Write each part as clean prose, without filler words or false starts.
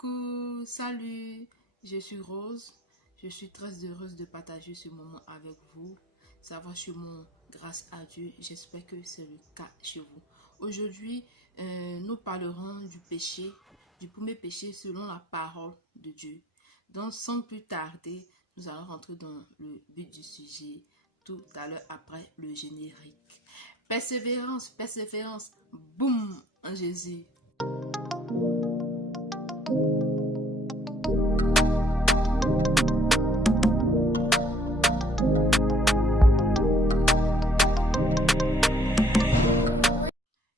Coucou, salut, je suis Rose. Je suis très heureuse de partager ce moment avec vous. Ça va sûrement grâce à Dieu. J'espère que c'est le cas chez vous. Aujourd'hui, nous parlerons du péché, du premier péché selon la parole de Dieu. Donc, sans plus tarder, nous allons rentrer dans le but du sujet tout à l'heure après le générique. Persévérance, persévérance, boum, en Jésus.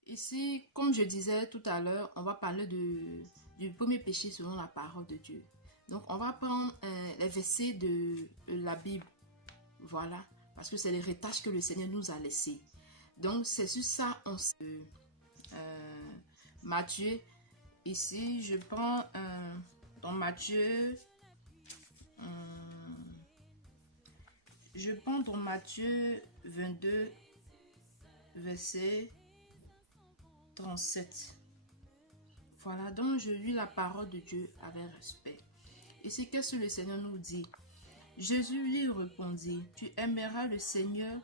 Ici, comme je disais tout à l'heure, on va parler du premier péché selon la parole de Dieu. Donc, on va prendre les versets de la Bible. Voilà. Parce que c'est l'héritage que le Seigneur nous a laissé. Donc, c'est sur ça, on se... Matthieu. Ici, je prends dans Matthieu... je prends dans Matthieu 22, verset 37. Voilà, donc je lis la parole de Dieu avec respect. Ici, qu'est-ce que le Seigneur nous dit? Jésus lui répondit, tu aimeras le Seigneur,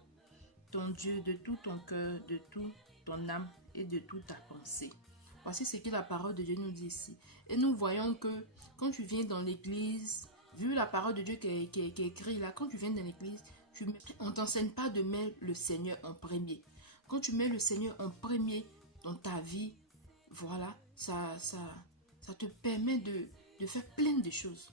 ton Dieu, de tout ton cœur, de toute ton âme et de toute ta pensée. Voici ce que la parole de Dieu nous dit ici. Et nous voyons que quand tu viens dans l'église, vu la parole de Dieu qui est écrite là, quand tu viens dans l'église, on ne t'enseigne pas de mettre le Seigneur en premier. Quand tu mets le Seigneur en premier dans ta vie, voilà, ça te permet de faire plein de choses.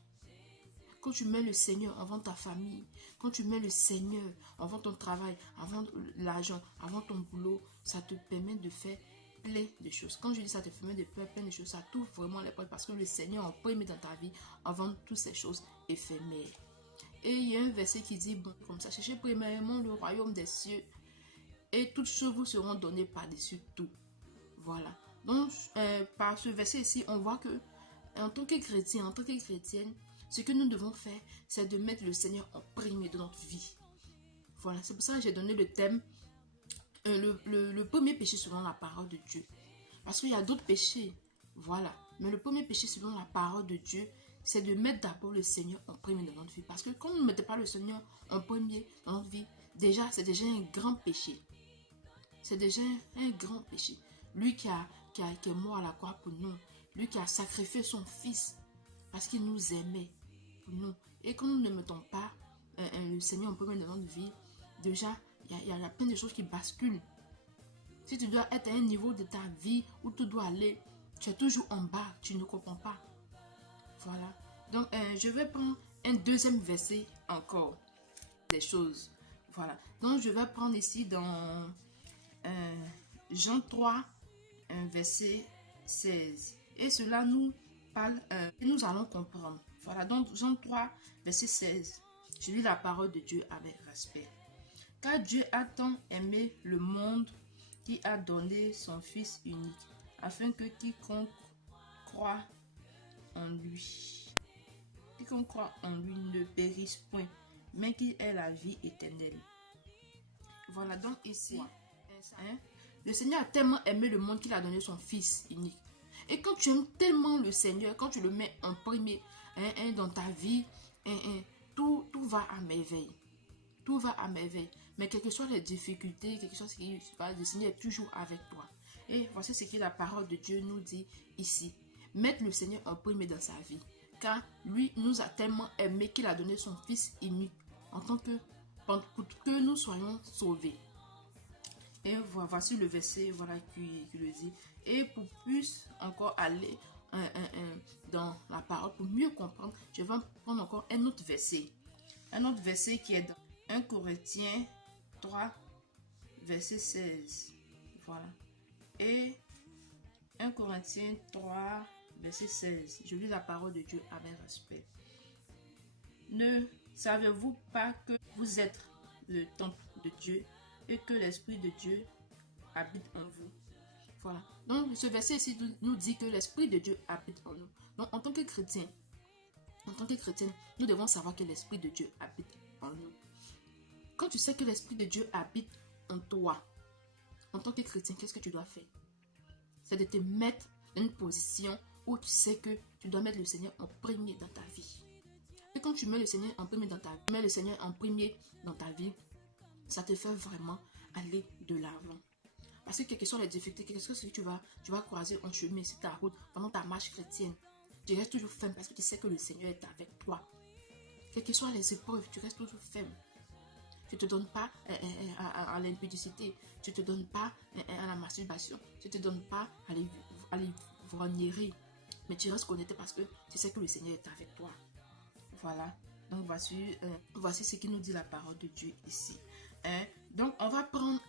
Quand tu mets le Seigneur avant ta famille, quand tu mets le Seigneur avant ton travail, avant l'argent, avant ton boulot, ça te permet de faire plein de choses. Quand je dis ça te permet de faire plein de choses, ça t'ouvre vraiment les portes parce que le Seigneur en premier dans ta vie avant toutes ces choses éphémères. Et il y a un verset qui dit, bon, comme ça, cherchez premièrement le royaume des cieux et toutes choses vous seront données par-dessus tout. Voilà. Donc, par ce verset ici, on voit que en tant que chrétien, en tant que chrétienne, ce que nous devons faire, c'est de mettre le Seigneur en premier de notre vie. Voilà, c'est pour ça que j'ai donné le thème, le premier péché selon la parole de Dieu. Parce qu'il y a d'autres péchés, voilà. Mais le premier péché selon la parole de Dieu, c'est de mettre d'abord le Seigneur en premier dans notre vie. Parce que quand on ne mettait pas le Seigneur en premier dans notre vie, c'est déjà un grand péché. C'est déjà un grand péché. Lui qui est mort à la croix pour nous. Lui qui a sacrifié son fils parce qu'il nous aimait pour nous. Et quand nous ne mettons pas le Seigneur en premier dans notre vie, déjà, il y a plein de choses qui basculent. Si tu dois être à un niveau de ta vie où tu dois aller, tu es toujours en bas, tu ne comprends pas. Voilà. Donc, je vais prendre un deuxième verset encore. Des choses. Voilà. Donc, je vais prendre ici dans Jean 3, verset 16. Et cela nous parle, et nous allons comprendre. Voilà, donc Jean 3, verset 16. Je lis la parole de Dieu avec respect. Car Dieu a tant aimé le monde qui a donné son Fils unique, afin que quiconque croit en lui, ne périsse point, mais qu'il ait la vie éternelle. Voilà, donc ici, le Seigneur a tellement aimé le monde qu'il a donné son Fils unique. Et quand tu aimes tellement le Seigneur, quand tu le mets en premier dans ta vie, tout va à merveille. Tout va à merveille. Mais quelles que soient les difficultés, quelque chose qui se passe, le Seigneur est toujours avec toi. Et voici ce que la parole de Dieu nous dit ici. Mettre le Seigneur en premier dans sa vie. Car lui nous a tellement aimé qu'il a donné son Fils unique pour que nous soyons sauvés. Et voici le verset qui le dit. Et pour plus encore aller dans la parole, pour mieux comprendre, je vais prendre encore un autre verset. Un autre verset qui est dans 1 Corinthiens 3, verset 16. Voilà. Et 1 Corinthiens 3, verset 16. Je lis la parole de Dieu avec respect. Ne savez-vous pas que vous êtes le temple de Dieu et que l'Esprit de Dieu habite en vous? Voilà. Donc, ce verset ici nous dit que l'Esprit de Dieu habite en nous. Donc, en tant que chrétien, nous devons savoir que l'Esprit de Dieu habite en nous. Quand tu sais que l'Esprit de Dieu habite en toi, en tant que chrétien, qu'est-ce que tu dois faire? C'est de te mettre dans une position où tu sais que tu dois mettre le Seigneur en premier dans ta vie. Et quand tu mets le Seigneur en premier dans ta vie, ça te fait vraiment aller de l'avant. Parce que quelles que soient les difficultés, qu'est-ce que tu vas croiser en chemin, sur ta route, pendant ta marche chrétienne, tu restes toujours ferme parce que tu sais que le Seigneur est avec toi. Quelles que soient les épreuves, tu restes toujours ferme. Tu ne te donnes pas à l'impudicité, tu ne te donnes pas à la masturbation, tu ne te donnes pas à l'ivrognerie, mais tu restes connecté parce que tu sais que le Seigneur est avec toi. Voilà, donc voici ce qui nous dit la parole de Dieu ici. Donc on va prendre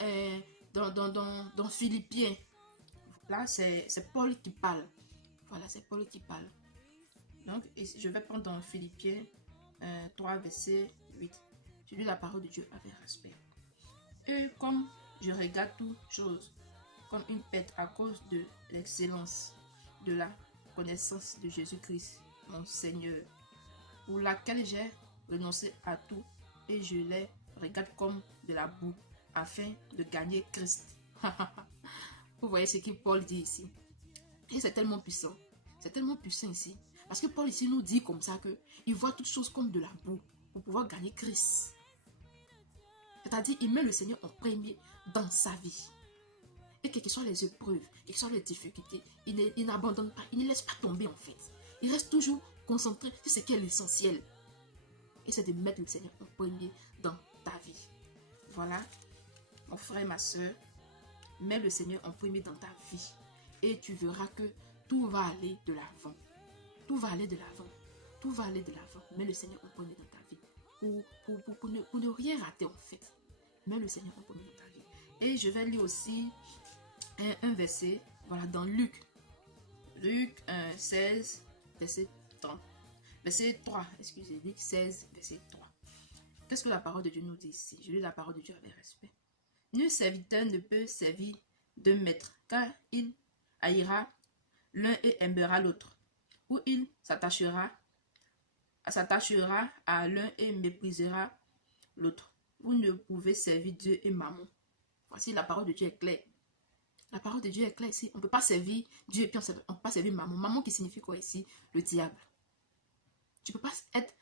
dans Philippiens, là c'est Paul qui parle. Voilà, c'est Paul qui parle. Donc je vais prendre dans Philippiens 3 verset 8. Je lis la parole de Dieu avec respect. Et comme je regarde toutes choses comme une perte à cause de l'excellence de la connaissance de Jésus-Christ, mon Seigneur, pour laquelle j'ai renoncé à tout et je les regarde comme de la boue afin de gagner Christ. Vous voyez ce que Paul dit ici. Et c'est tellement puissant. C'est tellement puissant ici. Parce que Paul ici nous dit comme ça qu'il voit toutes choses comme de la boue pour pouvoir gagner Christ. C'est-à-dire, il met le Seigneur en premier dans sa vie. Et quelles que soient les épreuves, quelles que soient les difficultés, il n'abandonne pas, il ne laisse pas tomber en fait. Il reste toujours concentré sur ce qui est l'essentiel. Et c'est de mettre le Seigneur en premier dans ta vie. Voilà, mon frère et ma soeur, mets le Seigneur en premier dans ta vie. Et tu verras que tout va aller de l'avant. Tout va aller de l'avant. Tout va aller de l'avant. Mets le Seigneur en premier dans ta vie. Pour ne rien rater en fait. Mets le Seigneur en premier dans ta vie. Et je vais lire aussi un verset, voilà, dans Luc 16, verset 30. Verset 3, excusez, Luc 16, verset 3. Qu'est-ce que la parole de Dieu nous dit ici? Je lis la parole de Dieu avec respect. Nul serviteur ne peut servir deux maîtres, car il haïra l'un et aimera l'autre. Ou il s'attachera à l'un et méprisera l'autre. Vous ne pouvez servir Dieu et Mammon. Voici, la parole de Dieu est claire. La parole de Dieu est claire ici. On ne peut pas servir Dieu et puis on ne peut pas servir Mammon. Mammon qui signifie quoi ici? Le diable. Tu ne peux pas être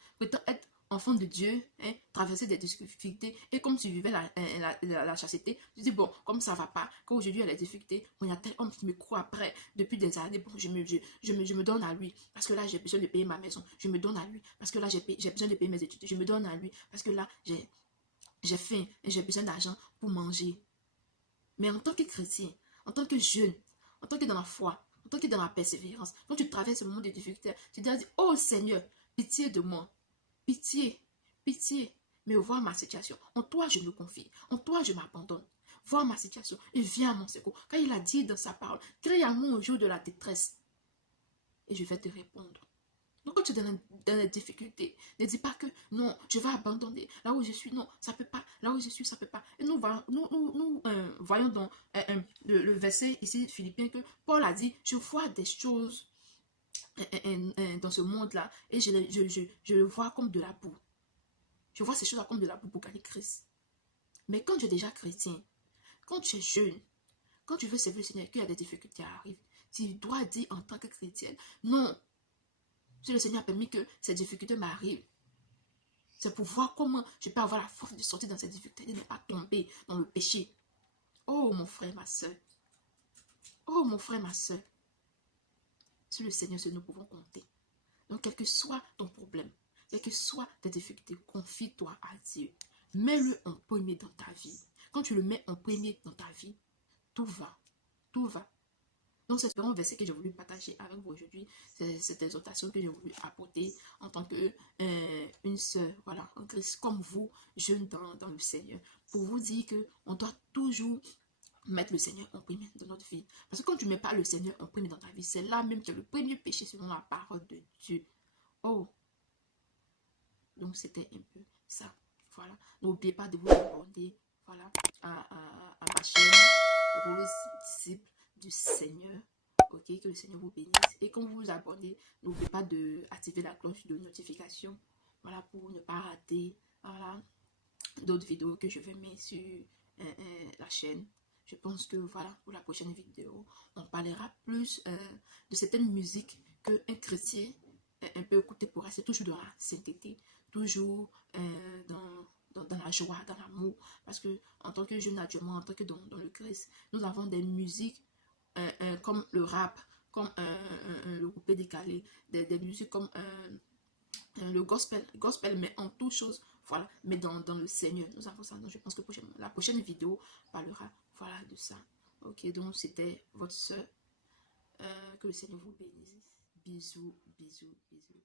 enfant de Dieu, hein, traverser des difficultés, et comme tu vivais la chasteté, tu dis bon, comme ça ne va pas, qu'aujourd'hui il y a des difficultés, bon, il y a tel homme qui me court après depuis des années, bon, je me donne à lui, parce que là j'ai besoin de payer ma maison, je me donne à lui, parce que là j'ai besoin de payer mes études, je me donne à lui, parce que là j'ai faim et j'ai besoin d'argent pour manger. Mais en tant que chrétien, en tant que jeune, en tant que dans la foi, en tant que dans la persévérance, quand tu traverses ce moment de difficulté, tu dois dire, oh Seigneur, pitié de moi. Pitié, pitié, mais vois ma situation. En toi, je me confie. En toi, je m'abandonne. Vois ma situation et viens à mon secours. Car il a dit dans sa parole, crie à moi au jour de la détresse. Et je vais te répondre. Donc, quand tu es dans les difficultés, ne dis pas que non, je vais abandonner. Là où je suis, non, ça ne peut pas. Là où je suis, ça ne peut pas. Et nous voyons dans le verset ici, Philippiens, que Paul a dit, je vois des choses dans ce monde-là et je le vois comme de la boue. Je vois ces choses-là comme de la boue pour gagner Christ. Mais quand tu es déjà chrétien, quand tu es jeune, quand tu veux servir le Seigneur, qu'il y a des difficultés qui arrivent, tu dois dire en tant que chrétienne, non, si le Seigneur a permis que ces difficultés m'arrivent, c'est pour voir comment je peux avoir la force de sortir dans ces difficultés, de ne pas tomber dans le péché. Oh mon frère, ma soeur. Oh mon frère, ma soeur. Sur le Seigneur, nous pouvons compter. Donc, quel que soit ton problème, quelles que soient tes difficultés, confie-toi à Dieu. Mets-le en premier dans ta vie. Quand tu le mets en premier dans ta vie, tout va. Tout va. Donc, c'est vraiment un verset que j'ai voulu partager avec vous aujourd'hui. C'est cette exhortation que j'ai voulu apporter en tant qu'une sœur, voilà, en Christ, comme vous, jeune dans le Seigneur. Pour vous dire qu'on doit toujours mettre le Seigneur en premier dans notre vie. Parce que quand tu ne mets pas le Seigneur en premier dans ta vie, c'est là même que le premier péché selon la parole de Dieu. Oh! Donc c'était un peu ça. Voilà. N'oubliez pas de vous abonner, voilà, à ma chaîne Rose, disciple du Seigneur. Ok, que le Seigneur vous bénisse. Et quand vous vous abonnez, n'oubliez pas d'activer la cloche de notification. Voilà, pour ne pas rater, voilà, d'autres vidéos que je vais mettre sur la chaîne. Je pense que voilà, pour la prochaine vidéo, on parlera plus de certaines musiques qu'un chrétien peut écouter pour rester toujours dans la sainteté, toujours dans la joie, dans l'amour. Parce que en tant que jeune actuellement, en tant que dans le Christ, nous avons des musiques comme le rap, comme le coupé décalé, des musiques comme le gospel, mais en toute chose, voilà, mais dans le Seigneur. Nous avons ça. Donc je pense que la prochaine vidéo parlera, voilà, de ça. Ok, donc c'était votre soeur. Que le Seigneur vous bénisse. Bisous, bisous, bisous.